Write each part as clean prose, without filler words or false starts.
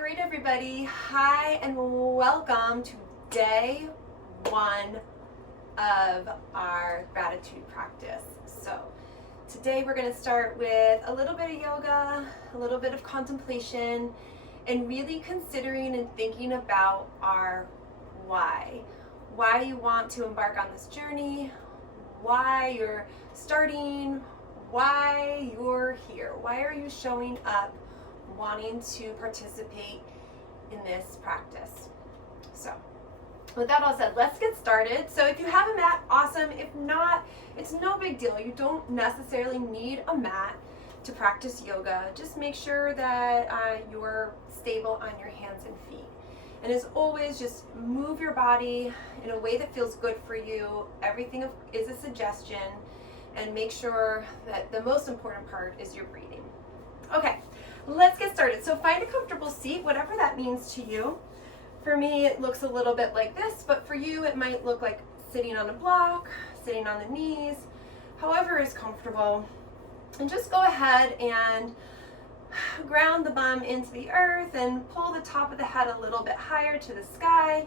All right, everybody. Hi, and welcome to day one of our gratitude practice. So today we're going to start with a little bit of yoga, a little bit of contemplation, and really considering and thinking about our why. Why you want to embark on this journey, why you're starting, why you're here. Why are you showing up wanting to participate in this practice? So with that all said, let's get started. So if you have a mat, awesome. If not, it's no big deal. You don't necessarily need a mat to practice yoga. Just make sure that you're stable on your hands and feet. And as always, just move your body in a way that feels good for you. Everything is a suggestion, and make sure that the most important part is your breathing. Okay, let's get started. So find a comfortable seat, whatever that means to you. For me, it looks a little bit like this, but for you, it might look like sitting on a block, sitting on the knees, however is comfortable. And just go ahead and ground the bum into the earth and pull the top of the head a little bit higher to the sky.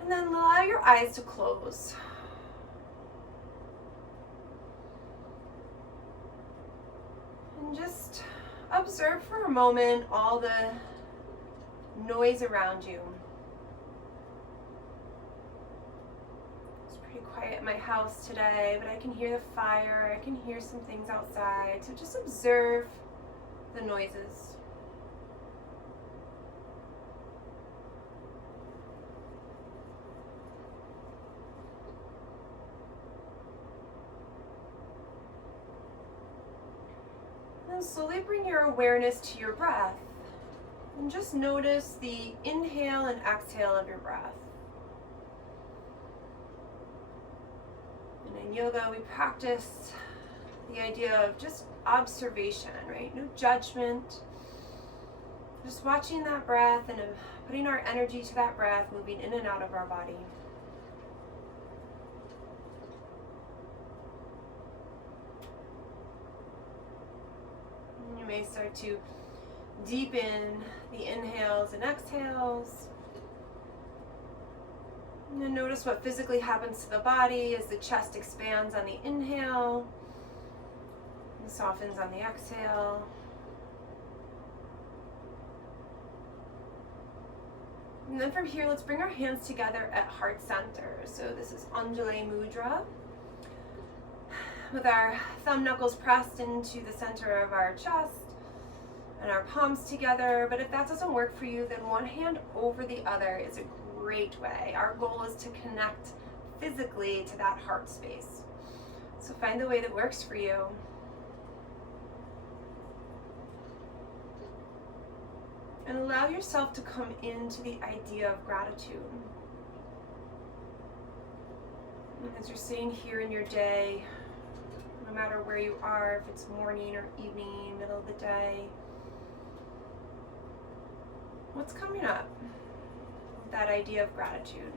And then allow your eyes to close. And just observe for a moment all the noise around you. It's pretty quiet in my house today, but I can hear the fire, I can hear some things outside. So just observe the noises. And slowly bring your awareness to your breath. And just notice the inhale and exhale of your breath. And in yoga, we practice the idea of just observation, right? No judgment. Just watching that breath and putting our energy to that breath, moving in and out of our body. And you may start to deepen the inhales and exhales. And then notice what physically happens to the body as the chest expands on the inhale and softens on the exhale. And then from here, let's bring our hands together at heart center. So this is Untitled Mudra, with our thumb knuckles pressed into the center of our chest and our palms together. But if that doesn't work for you, then one hand over the other is a great way. Our goal is to connect physically to that heart space. So find the way that works for you. And allow yourself to come into the idea of gratitude. And as you're sitting here in your day, no matter where you are, if it's morning or evening, middle of the day, what's coming up? That idea of gratitude.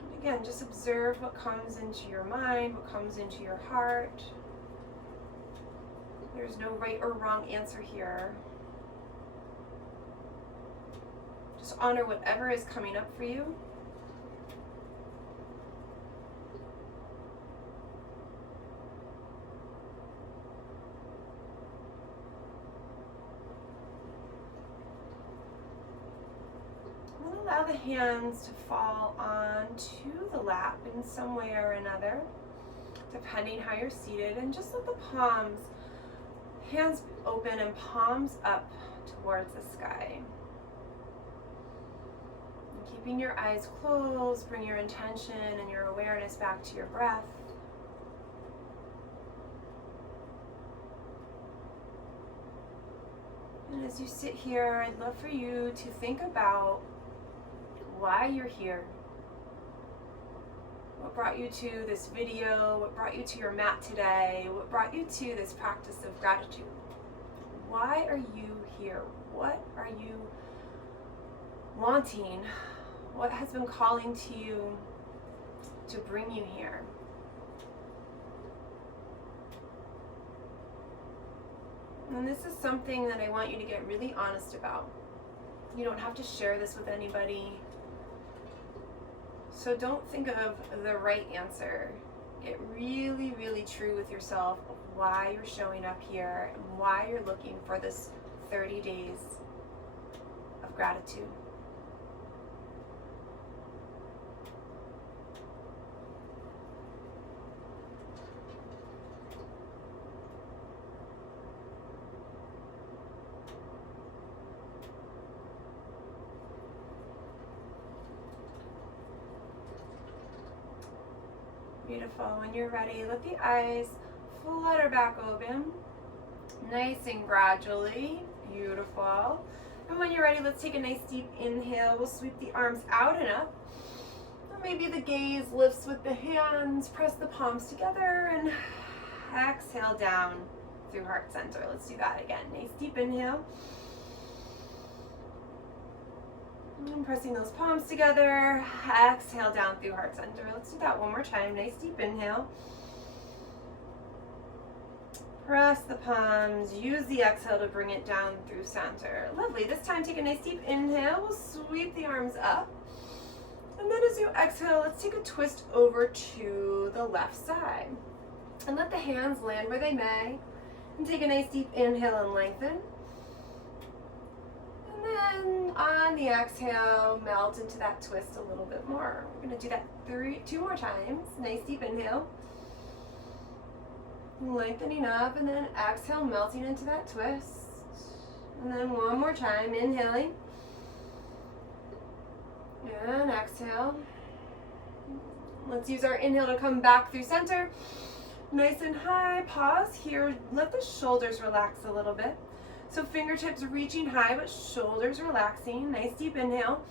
And again, just observe what comes into your mind, what comes into your heart. There's no right or wrong answer here. Just honor whatever is coming up for you. Allow the hands to fall onto the lap in some way or another, depending how you're seated, and just let the palms, hands open and palms up towards the sky. And keeping your eyes closed, bring your intention and your awareness back to your breath. And as you sit here, I'd love for you to think about why you're here. What brought you to this video? What brought you to your mat today? What brought you to this practice of gratitude? Why are you here? What are you wanting? What has been calling to you to bring you here? And this is something that I want you to get really honest about. You don't have to share this with anybody. So don't think of the right answer. Get really, really true with yourself of why you're showing up here and why you're looking for this 30 days of gratitude. Beautiful. When you're ready, let the eyes flutter back open, nice and gradually. Beautiful. And when you're ready, let's take a nice deep inhale. We'll sweep the arms out and up. And maybe the gaze lifts with the hands. Press the palms together and exhale down through heart center. Let's do that again. Nice deep inhale. And pressing those palms together, exhale down through heart center. Let's do that one more time. Nice deep inhale. Press the palms, use the exhale to bring it down through center. Lovely. This time take a nice deep inhale. We'll sweep the arms up. And then as you exhale, let's take a twist over to the left side. And let the hands land where they may. And take a nice deep inhale and lengthen. And then on the exhale, melt into that twist a little bit more. We're going to do that two more times. Nice deep inhale. Lengthening up, and then exhale, melting into that twist. And then one more time, inhaling. And exhale. Let's use our inhale to come back through center. Nice and high. Pause here. Let the shoulders relax a little bit. So fingertips reaching high, but shoulders relaxing. Nice deep inhale.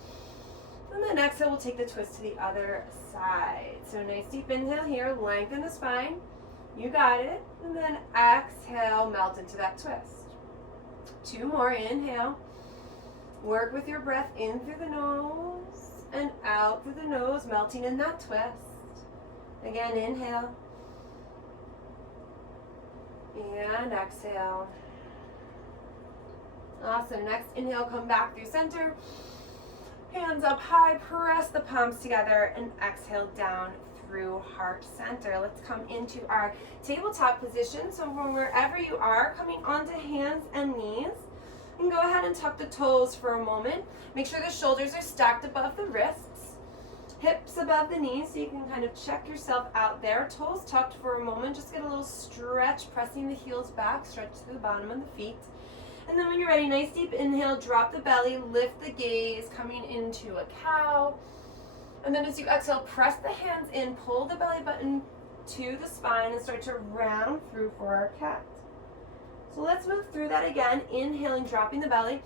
And then exhale, we'll take the twist to the other side. So nice deep inhale here, lengthen the spine. You got it. And then exhale, melt into that twist. Two more, inhale. Work with your breath in through the nose and out through the nose, melting in that twist. Again, inhale. And exhale. Awesome. Next inhale, come back through center. Hands up high, press the palms together, and exhale down through heart center. Let's come into our tabletop position. So from wherever you are, coming onto hands and knees. And go ahead and tuck the toes for a moment. Make sure the shoulders are stacked above the wrists. Hips above the knees, so you can kind of check yourself out there. Toes tucked for a moment. Just get a little stretch, pressing the heels back. Stretch to the bottom of the feet. And then when you're ready, nice deep inhale, drop the belly, lift the gaze, coming into a cow. And then as you exhale, press the hands in, pull the belly button to the spine, and start to round through for our cat. So let's move through that again. Inhaling, dropping the belly,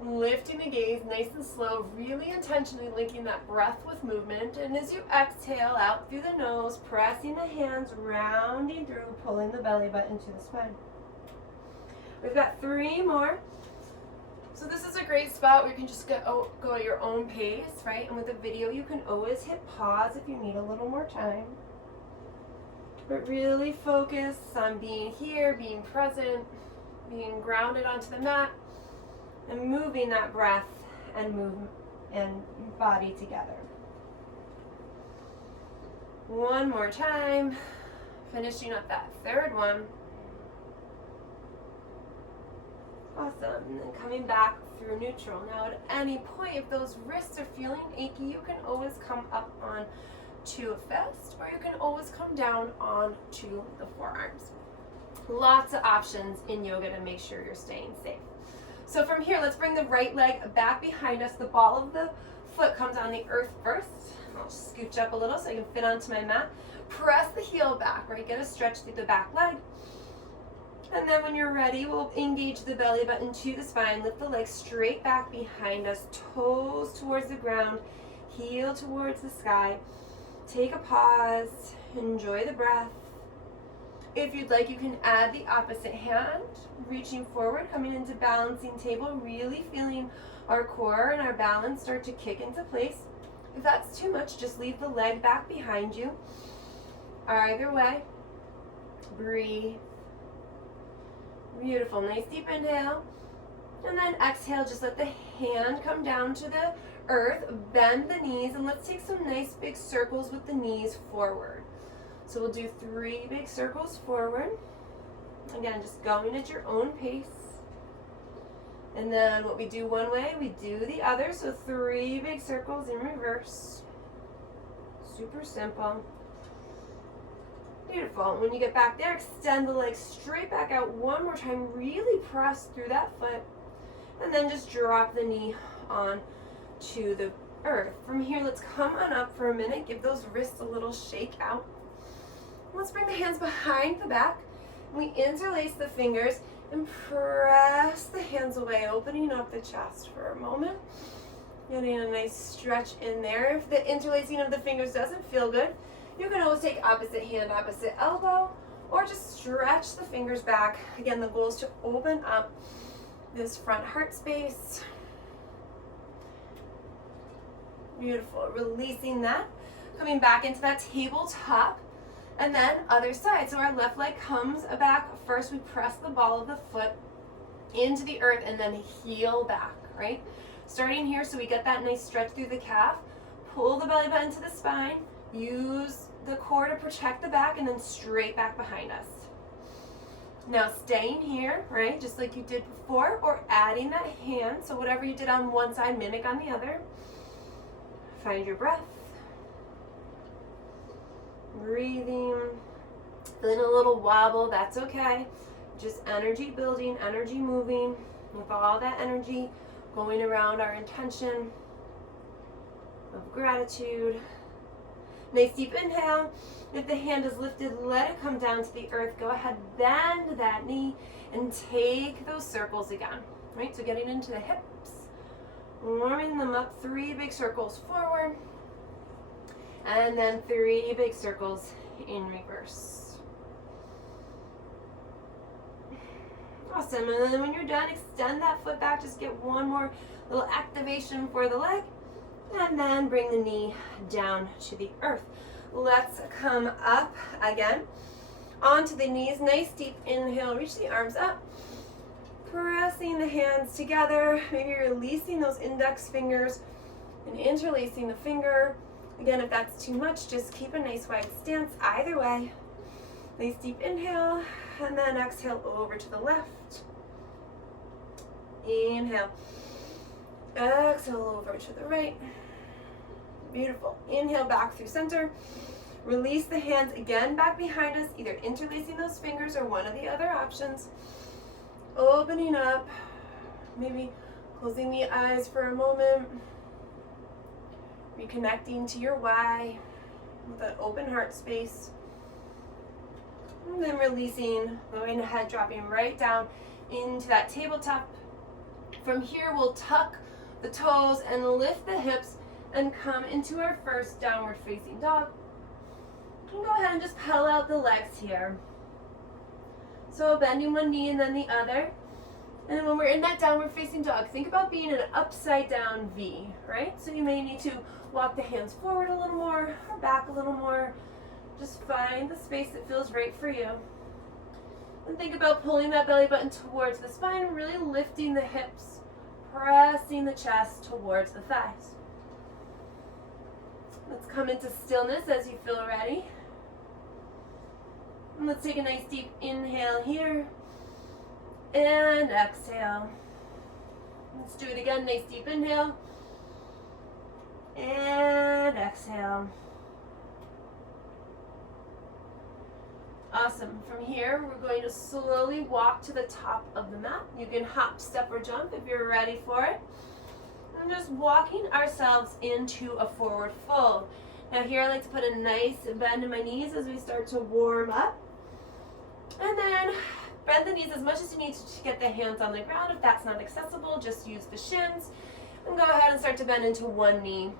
lifting the gaze, nice and slow, really intentionally linking that breath with movement. And as you exhale out through the nose, pressing the hands, rounding through, pulling the belly button to the spine. We've got three more. So this is a great spot where you can just go at your own pace, right? And with the video, you can always hit pause if you need a little more time. But really focus on being here, being present, being grounded onto the mat, and moving that breath and body together. One more time, finishing up that third one. Awesome, and then coming back through neutral. Now at any point, if those wrists are feeling achy, you can always come up on to a fist, or you can always come down onto the forearms. Lots of options in yoga to make sure you're staying safe. So from here, let's bring the right leg back behind us. The ball of the foot comes on the earth first. I'll just scooch up a little so I can fit onto my mat. Press the heel back, right? Get a stretch through the back leg. And then when you're ready, we'll engage the belly button to the spine. Lift the legs straight back behind us. Toes towards the ground. Heel towards the sky. Take a pause. Enjoy the breath. If you'd like, you can add the opposite hand. Reaching forward, coming into balancing table. Really feeling our core and our balance start to kick into place. If that's too much, just leave the leg back behind you. Either way, breathe. Beautiful. Nice deep inhale. And then exhale, just let the hand come down to the earth, bend the knees, and let's take some nice big circles with the knees forward. So we'll do 3 big circles forward. Again, just going at your own pace. And then what we do one way, we do the other. So 3 big circles in reverse. Super simple. Beautiful. When you get back there, extend the legs straight back out one more time. Really press through that foot. And then just drop the knee on to the earth. From here, let's come on up for a minute. Give those wrists a little shake out. Let's bring the hands behind the back. We interlace the fingers and press the hands away, opening up the chest for a moment. Getting a nice stretch in there. If the interlacing of the fingers doesn't feel good, you can always take opposite hand, opposite elbow, or just stretch the fingers back. Again, the goal is to open up this front heart space. Beautiful. Releasing that. Coming back into that tabletop. And then other side. So our left leg comes back. First we press the ball of the foot into the earth and then heel back, right? Starting here so we get that nice stretch through the calf. Pull the belly button to the spine. Use the core to protect the back and then straight back behind us. Now staying here, right, just like you did before, or adding that hand. So whatever you did on one side, mimic on the other. Find your breath. Breathing. Feeling a little wobble, that's okay. Just energy building, energy moving. With all that energy going around our intention of gratitude. Nice deep inhale. If the hand is lifted, let it come down to the earth. Go ahead, bend that knee and take those circles again. Right, so getting into the hips, warming them up. 3 big circles forward, and then 3 big circles in reverse. Awesome, and then when you're done, extend that foot back. Just get one more little activation for the leg, and then bring the knee down to the earth. Let's come up again onto the knees. Nice deep inhale. Reach the arms up. Pressing the hands together. Maybe releasing those index fingers and interlacing the finger. Again, if that's too much, just keep a nice wide stance either way. Nice deep inhale. And then exhale over to the left. Inhale. Exhale over to the right. Beautiful. Inhale back through center. Release the hands again back behind us, either interlacing those fingers or one of the other options. Opening up, maybe closing the eyes for a moment. Reconnecting to your why with that open heart space. And then releasing, going ahead, dropping right down into that tabletop. From here, we'll tuck the toes and lift the hips and come into our first downward facing dog. And go ahead and just pedal out the legs here. So bending one knee and then the other. And then when we're in that downward facing dog, think about being in an upside down V, right? So you may need to walk the hands forward a little more or back a little more. Just find the space that feels right for you. And think about pulling that belly button towards the spine, really lifting the hips, pressing the chest towards the thighs. Let's come into stillness as you feel ready. And let's take a nice deep inhale here. And exhale. Let's do it again. Nice deep inhale. And exhale. Awesome. From here, we're going to slowly walk to the top of the mat. You can hop, step, or jump if you're ready for it. I'm just walking ourselves into a forward fold. Now here I like to put a nice bend in my knees as we start to warm up. And then bend the knees as much as you need to get the hands on the ground. If that's not accessible, just use the shins. And go ahead and start to bend into one knee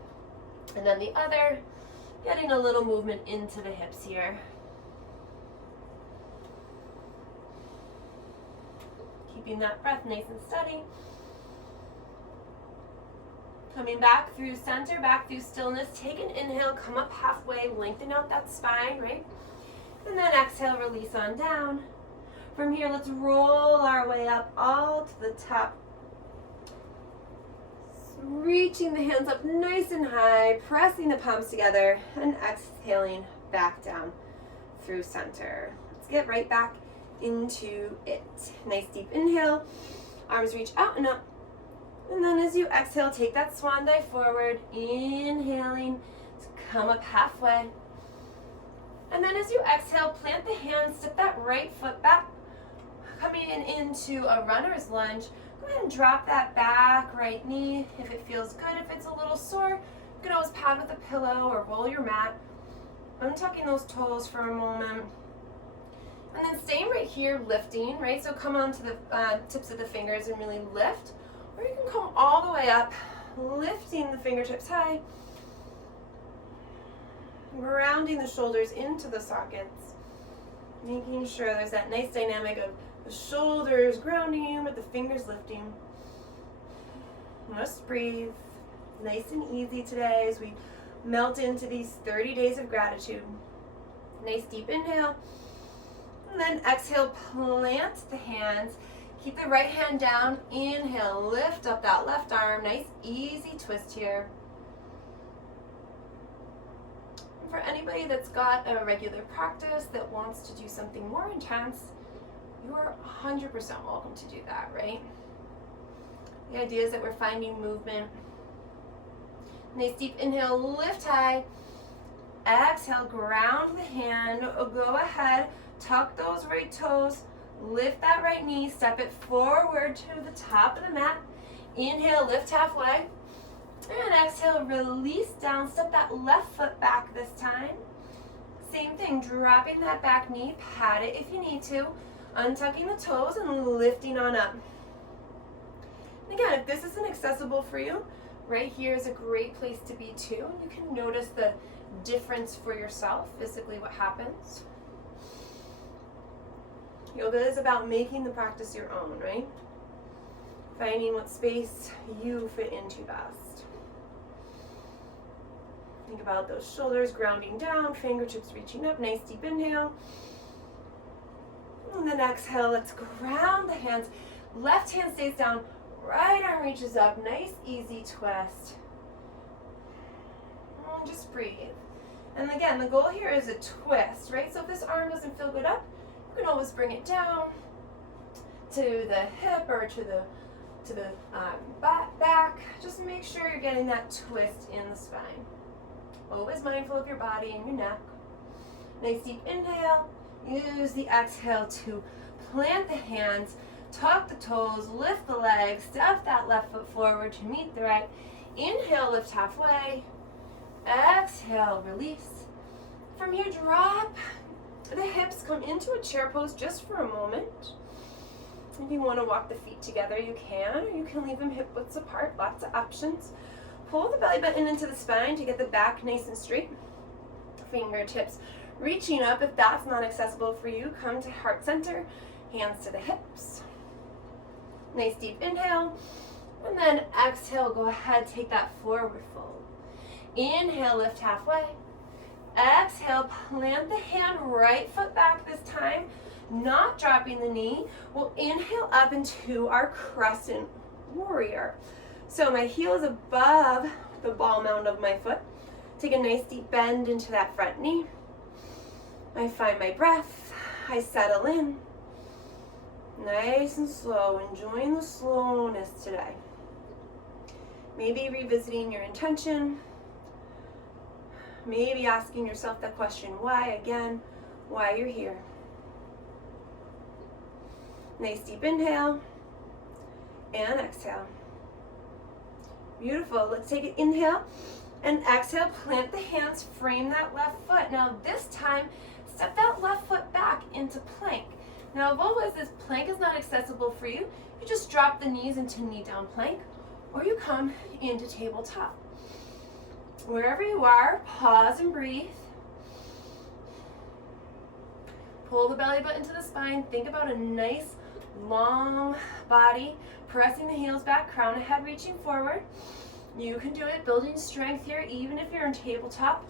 and then the other. Getting a little movement into the hips here. Keeping that breath nice and steady. Coming back through center, back through stillness. Take an inhale, come up halfway, lengthen out that spine, right? And then exhale, release on down. From here, let's roll our way up all to the top. Reaching the hands up nice and high, pressing the palms together, and exhaling back down through center. Let's get right back into it. Nice deep inhale, arms reach out and up. And then as you exhale, take that swan dive forward, inhaling to come up halfway. And then as you exhale, plant the hands, step that right foot back, coming into a runner's lunge. Go ahead and drop that back right knee if it feels good. If it's a little sore, you can always pad with a pillow or roll your mat. Untucking those toes for a moment. And then staying right here, lifting, right? So come onto the tips of the fingers and really lift. Or you can come all the way up, lifting the fingertips high. Grounding the shoulders into the sockets. Making sure there's that nice dynamic of the shoulders grounding with the fingers lifting. Just breathe. Nice and easy today as we melt into these 30 days of gratitude. Nice deep inhale. And then exhale, plant the hands. Keep the right hand down. Inhale, lift up that left arm. Nice easy twist here. For anybody that's got a regular practice that wants to do something more intense, you're 100% welcome to do that, right? The idea is that we're finding movement. Nice deep inhale, lift high. Exhale, ground the hand. Go ahead, tuck those right toes. Lift that right knee, step it forward to the top of the mat. Inhale, lift halfway. And exhale, release down. Step that left foot back this time. Same thing, dropping that back knee. Pat it if you need to. Untucking the toes and lifting on up. And again, if this isn't accessible for you, right here is a great place to be too. You can notice the difference for yourself, physically what happens. Yoga is about making the practice your own, right? Finding what space you fit into best. Think about those shoulders grounding down, fingertips reaching up, nice deep inhale. And then exhale, let's ground the hands. Left hand stays down, right arm reaches up, nice easy twist. And just breathe. And again, the goal here is a twist, right? So if this arm doesn't feel good up, you can always bring it down to the hip or to the back. Just make sure you're getting that twist in the spine. Always mindful of your body and your neck. Nice deep inhale. Use the exhale to plant the hands, tuck the toes, lift the legs, step that left foot forward to meet the right. Inhale, lift halfway. Exhale, release. From here, drop the hips, come into a chair pose just for a moment. If you want to walk the feet together, you can, or you can leave them hip widths apart, lots of options. Pull the belly button into the spine to get the back nice and straight. Fingertips reaching up. If that's not accessible for you, come to heart center, hands to the hips. Nice deep inhale, and then exhale, go ahead, take that forward fold. Inhale, lift halfway. Exhale, plant the hand, right foot back this time, not dropping the knee. We'll inhale up into our Crescent Warrior. So my heel is above the ball mound of my foot. Take a nice deep bend into that front knee. I find my breath. I settle in. Nice and slow, enjoying the slowness today. Maybe revisiting your intention. Maybe asking yourself that question, why again, why you're here. Nice deep inhale and exhale. Beautiful. Let's take an inhale and exhale. Plant the hands, frame that left foot. Now this time, step that left foot back into plank. Now if always this plank is not accessible for you, you just drop the knees into knee down plank, or you come into tabletop. Wherever you are, pause and breathe. Pull the belly button to the spine. Think about a nice long body, pressing the heels back, crown of head reaching forward. You can do it, building strength here, even if you're in tabletop.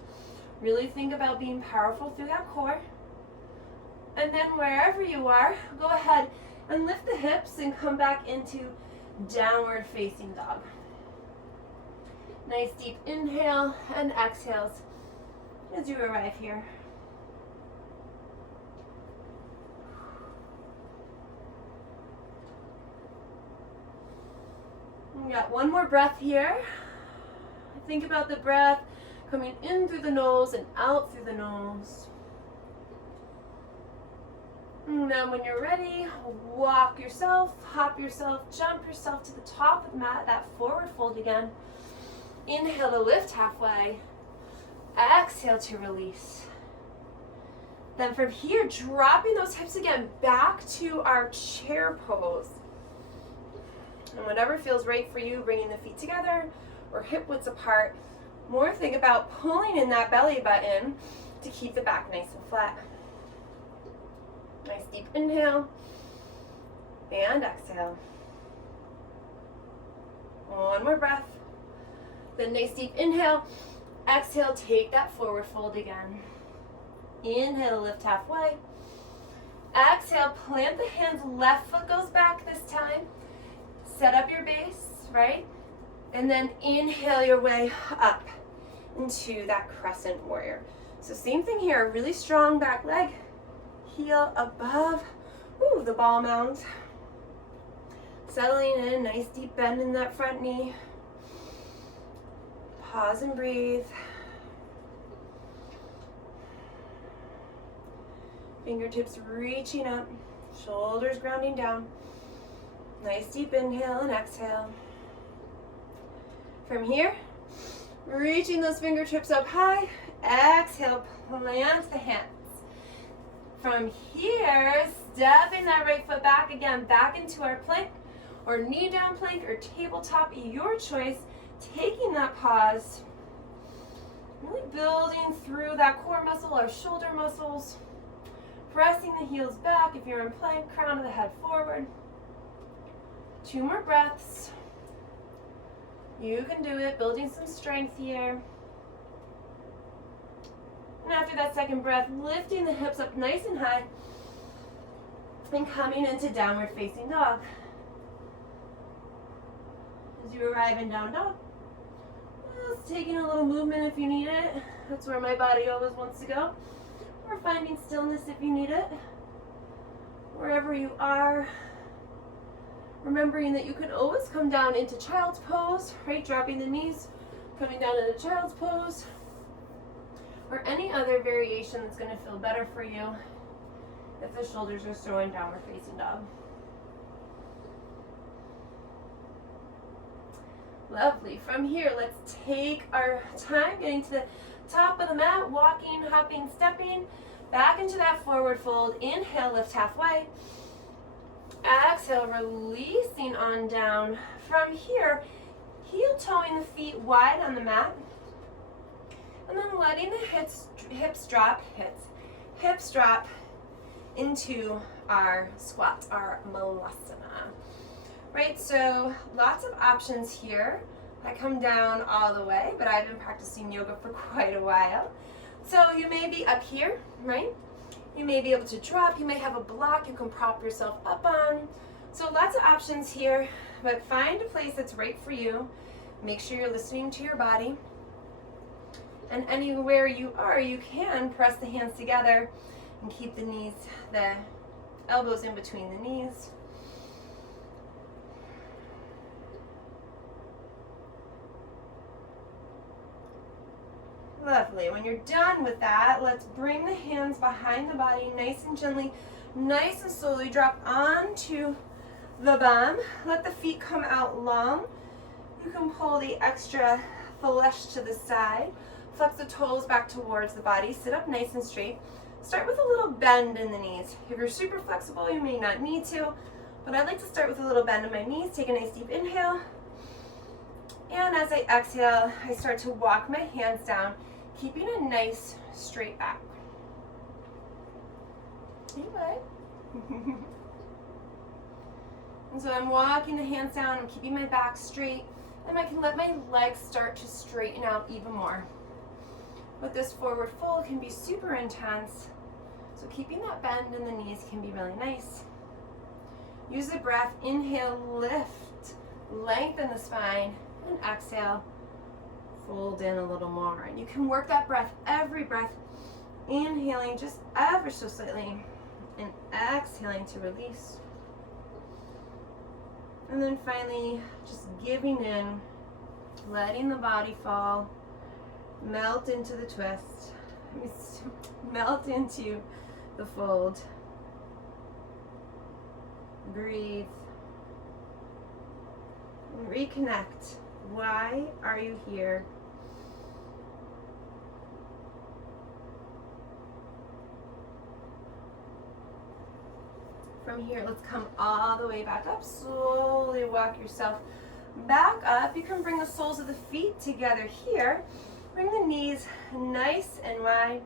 Really think about being powerful through that core. And then wherever you are, go ahead and lift the hips and come back into downward facing dog. Nice deep inhale and exhales as you arrive here. We got one more breath here. Think about the breath coming in through the nose and out through the nose. And then when you're ready, walk yourself, hop yourself, jump yourself to the top of the mat, that forward fold again. Inhale to lift halfway. Exhale to release. Then from here, dropping those hips again back to our chair pose. And whatever feels right for you, bringing the feet together or hip widths apart. More think about pulling in that belly button to keep the back nice and flat. Nice deep inhale and exhale. One more breath. Then nice deep inhale. Exhale, take that forward fold again. Inhale, lift halfway. Exhale, plant the hands, left foot goes back this time. Set up your base, right? And then inhale your way up into that Crescent Warrior. So same thing here, really strong back leg, heel above, the ball mound. Settling in, nice deep bend in that front knee. Pause and breathe. Fingertips reaching up, shoulders grounding down. Nice deep inhale and exhale. From here, reaching those fingertips up high. Exhale, plant the hands. From here, stepping that right foot back again, back into our plank or knee down plank or tabletop, your choice. Taking that pause, really building through that core muscle, our shoulder muscles. Pressing the heels back if you're in plank, crown of the head forward. 2 more breaths. You can do it, building some strength here. And after that second breath, lifting the hips up nice and high and coming into downward facing dog. As you arrive in down dog, just taking a little movement if you need it. That's where my body always wants to go. Or finding stillness if you need it. Wherever you are, remembering that you can always come down into child's pose, right? Dropping the knees, coming down into child's pose, or any other variation that's going to feel better for you if the shoulders are still in downward facing dog. Lovely. From here, let's take our time getting to the top of the mat, walking, hopping, stepping, back into that forward fold. Inhale, lift halfway. Exhale, releasing on down. From here, heel toeing the feet wide on the mat. And then letting the hips drop into our squat, our malasana. Right, so lots of options here. I come down all the way, but I've been practicing yoga for quite a while. So you may be up here, right? You may be able to drop, you may have a block you can prop yourself up on. So lots of options here, but find a place that's right for you. Make sure you're listening to your body. And anywhere you are, you can press the hands together and keep the elbows in between the knees. Lovely. When you're done with that, let's bring the hands behind the body, nice and gently, nice and slowly drop onto the bum. Let the feet come out long. You can pull the extra flesh to the side. Flex the toes back towards the body. Sit up nice and straight. Start with a little bend in the knees. If you're super flexible, you may not need to, but I like to start with a little bend in my knees. Take a nice deep inhale. And as I exhale, I start to walk my hands down, keeping a nice straight back. Anyway. And so I'm walking the hands down, I'm keeping my back straight, and I can let my legs start to straighten out even more. But this forward fold can be super intense, So keeping that bend in the knees can be really nice. Use the breath, inhale, lift, lengthen the spine, and exhale, fold in a little more. And you can work that breath, every breath, inhaling just ever so slightly, and exhaling to release. And then finally, just giving in, letting the body fall, melt into the twist, melt into the fold. Breathe. Reconnect. Why are you here? From here, let's come all the way back up. Slowly walk yourself back up. You can bring the soles of the feet together here. Bring the knees nice and wide.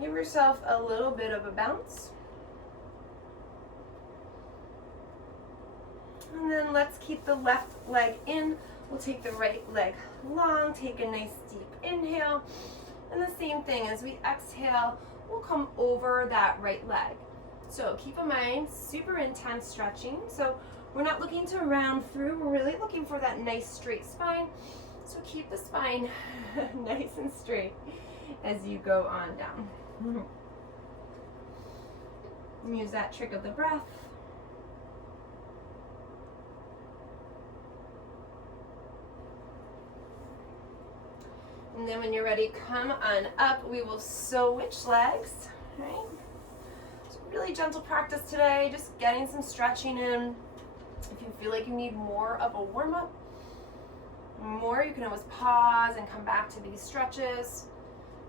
Give yourself a little bit of a bounce. And then let's keep the left leg in. We'll take the right leg long. Take a nice deep inhale. And the same thing, as we exhale, we'll come over that right leg. So keep in mind, super intense stretching. So we're not looking to round through. We're really looking for that nice straight spine. So keep the spine nice and straight as you go on down. Use that trick of the breath. And then when you're ready, come on up. We will switch legs, right? So really gentle practice today, just getting some stretching in. If you feel like you need more of a warm-up, you can always pause and come back to these stretches.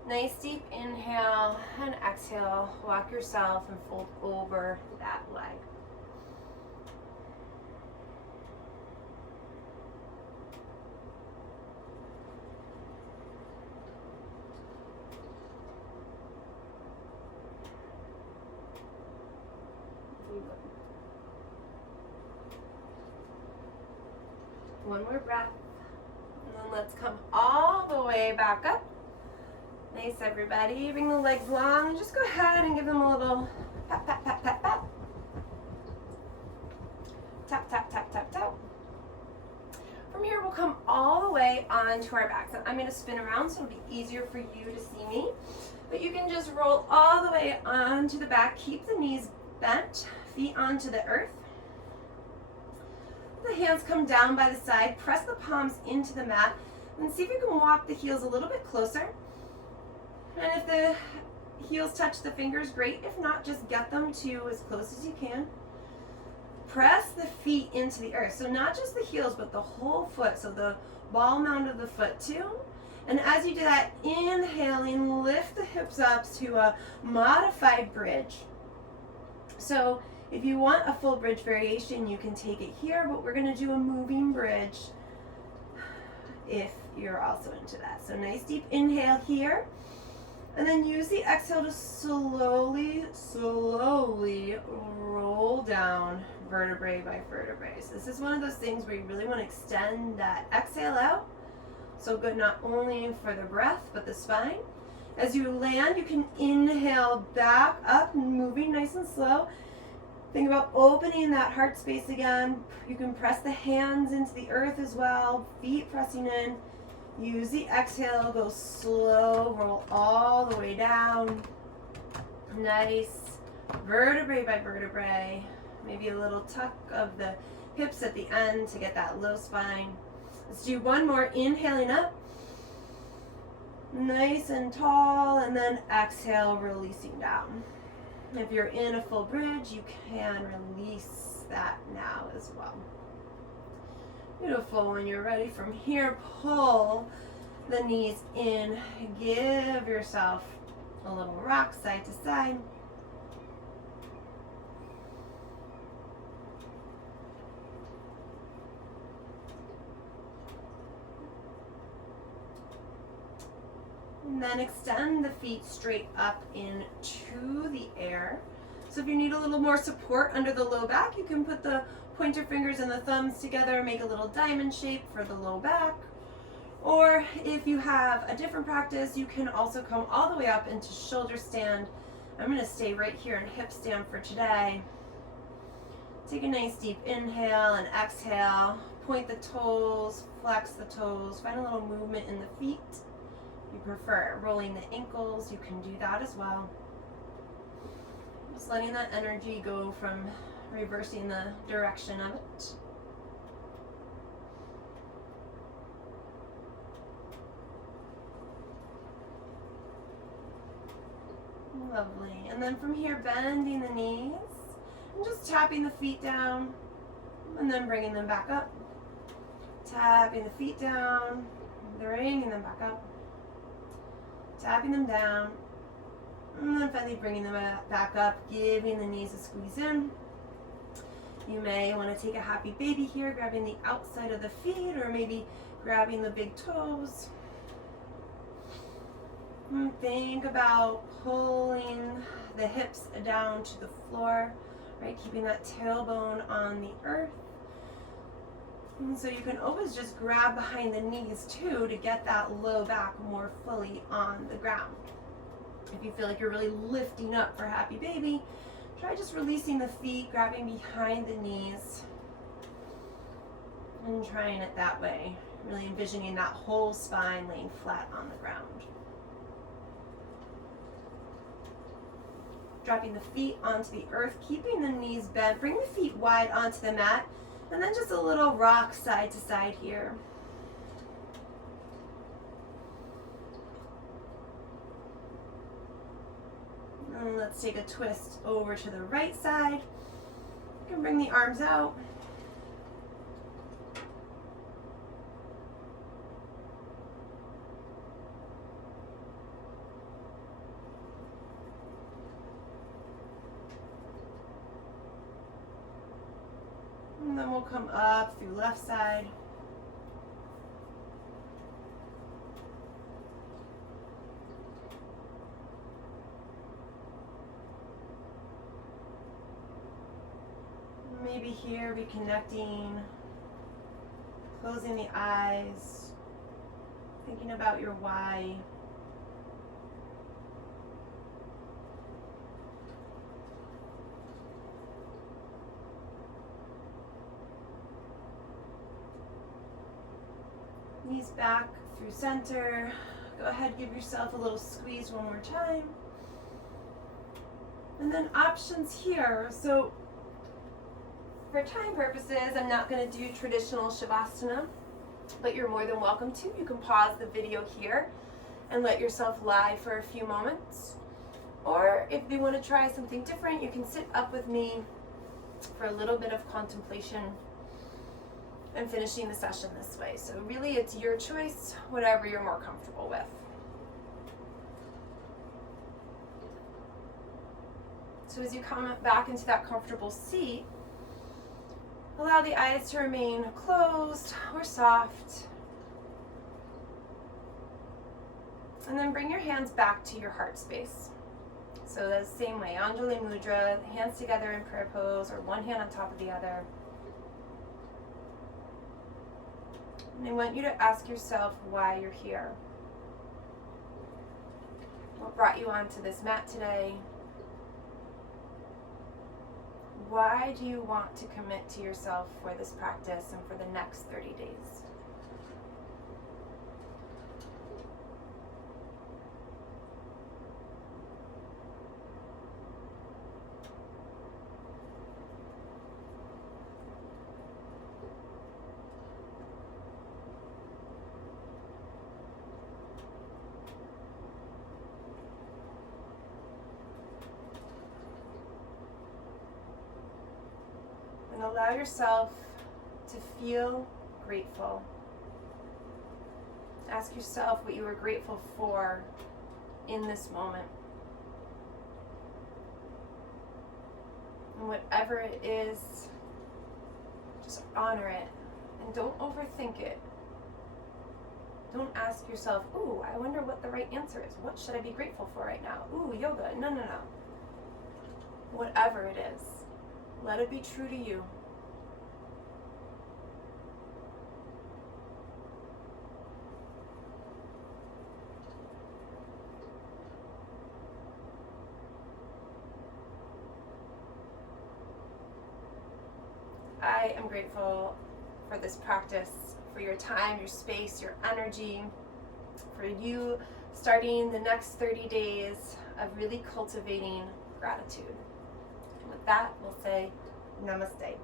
Nice deep inhale and exhale. Walk yourself and fold over that leg. One more breath. And then let's come all the way back up. Nice, everybody. Bring the legs long. Just go ahead and give them a little pat, pat, pat, pat, pat. Tap, tap, tap, tap, tap. From here, we'll come all the way onto our backs. I'm going to spin around so it'll be easier for you to see me. But you can just roll all the way onto the back. Keep the knees bent, feet onto the earth. The hands come down by the side. Press the palms into the mat. And see if you can walk the heels a little bit closer. And if the heels touch the fingers, great. If not, just get them to as close as you can. Press the feet into the earth. So not just the heels, but the whole foot. So the ball mound of the foot too. And as you do that, inhaling, lift the hips up to a modified bridge. So if you want a full bridge variation, you can take it here, but we're going to do a moving bridge if you're also into that. So nice deep inhale here. And then use the exhale to slowly roll down vertebrae by vertebrae. So this is one of those things where you really want to extend that exhale out. So good not only for the breath, but the spine. As you land, you can inhale back up, moving nice and slow. Think about opening that heart space again. You can press the hands into the earth as well, feet pressing in. Use the exhale, go slow, roll all the way down. Nice, vertebrae by vertebrae. Maybe a little tuck of the hips at the end to get that low spine. Let's do one more, inhaling up. Nice and tall, and then exhale, releasing down. If you're in a full bridge, you can release that now as well. Beautiful. When you're ready from here, pull the knees in. Give yourself a little rock side to side. And then extend the feet straight up into the air. So if you need a little more support under the low back, you can put the pointer fingers and the thumbs together, make a little diamond shape for the low back. Or if you have a different practice, you can also come all the way up into shoulder stand I'm going to stay right here in hip stand for today. Take a nice deep inhale and exhale. Point the toes, flex the toes. Find a little movement in the feet. If you prefer rolling the ankles, you can do that as well. Just letting that energy go from reversing the direction of it. Lovely. And then from here, bending the knees and just tapping the feet down and then bringing them back up. Tapping the feet down, bringing them back up. Tapping them down, and then finally bringing them back up, giving the knees a squeeze in. You may want to take a happy baby here, grabbing the outside of the feet or maybe grabbing the big toes. And think about pulling the hips down to the floor, right? Keeping that tailbone on the earth. And so you can always just grab behind the knees too to get that low back more fully on the ground. If you feel like you're really lifting up for happy baby, try just releasing the feet, grabbing behind the knees, and trying it that way. Really envisioning that whole spine laying flat on the ground. Dropping the feet onto the earth, keeping the knees bent. Bring the feet wide onto the mat, and then just a little rock side to side here. And let's take a twist over to the right side. You can bring the arms out. And then we'll come up through left side. Maybe here reconnecting, closing the eyes, thinking about your why. Knees back through center. Go ahead, give yourself a little squeeze one more time. And then options here. So for time purposes, I'm not going to do traditional Shavasana, but you're more than welcome to. You can pause the video here and let yourself lie for a few moments. Or if you want to try something different, you can sit up with me for a little bit of contemplation and finishing the session this way. So really it's your choice, whatever you're more comfortable with. So as you come back into that comfortable seat, allow the eyes to remain closed or soft. And then bring your hands back to your heart space. So the same way, Anjali Mudra, hands together in prayer pose or one hand on top of the other. And I want you to ask yourself why you're here. What brought you onto this mat today? Why do you want to commit to yourself for this practice and for the next 30 days? And allow yourself to feel grateful. Ask yourself what you are grateful for in this moment. And whatever it is, just honor it and don't overthink it. Don't ask yourself, ooh, I wonder what the right answer is. What should I be grateful for right now? Ooh, yoga. No. Whatever it is, let it be true to you. I am grateful for this practice, for your time, your space, your energy, for you starting the next 30 days of really cultivating gratitude. And with that, we'll say namaste.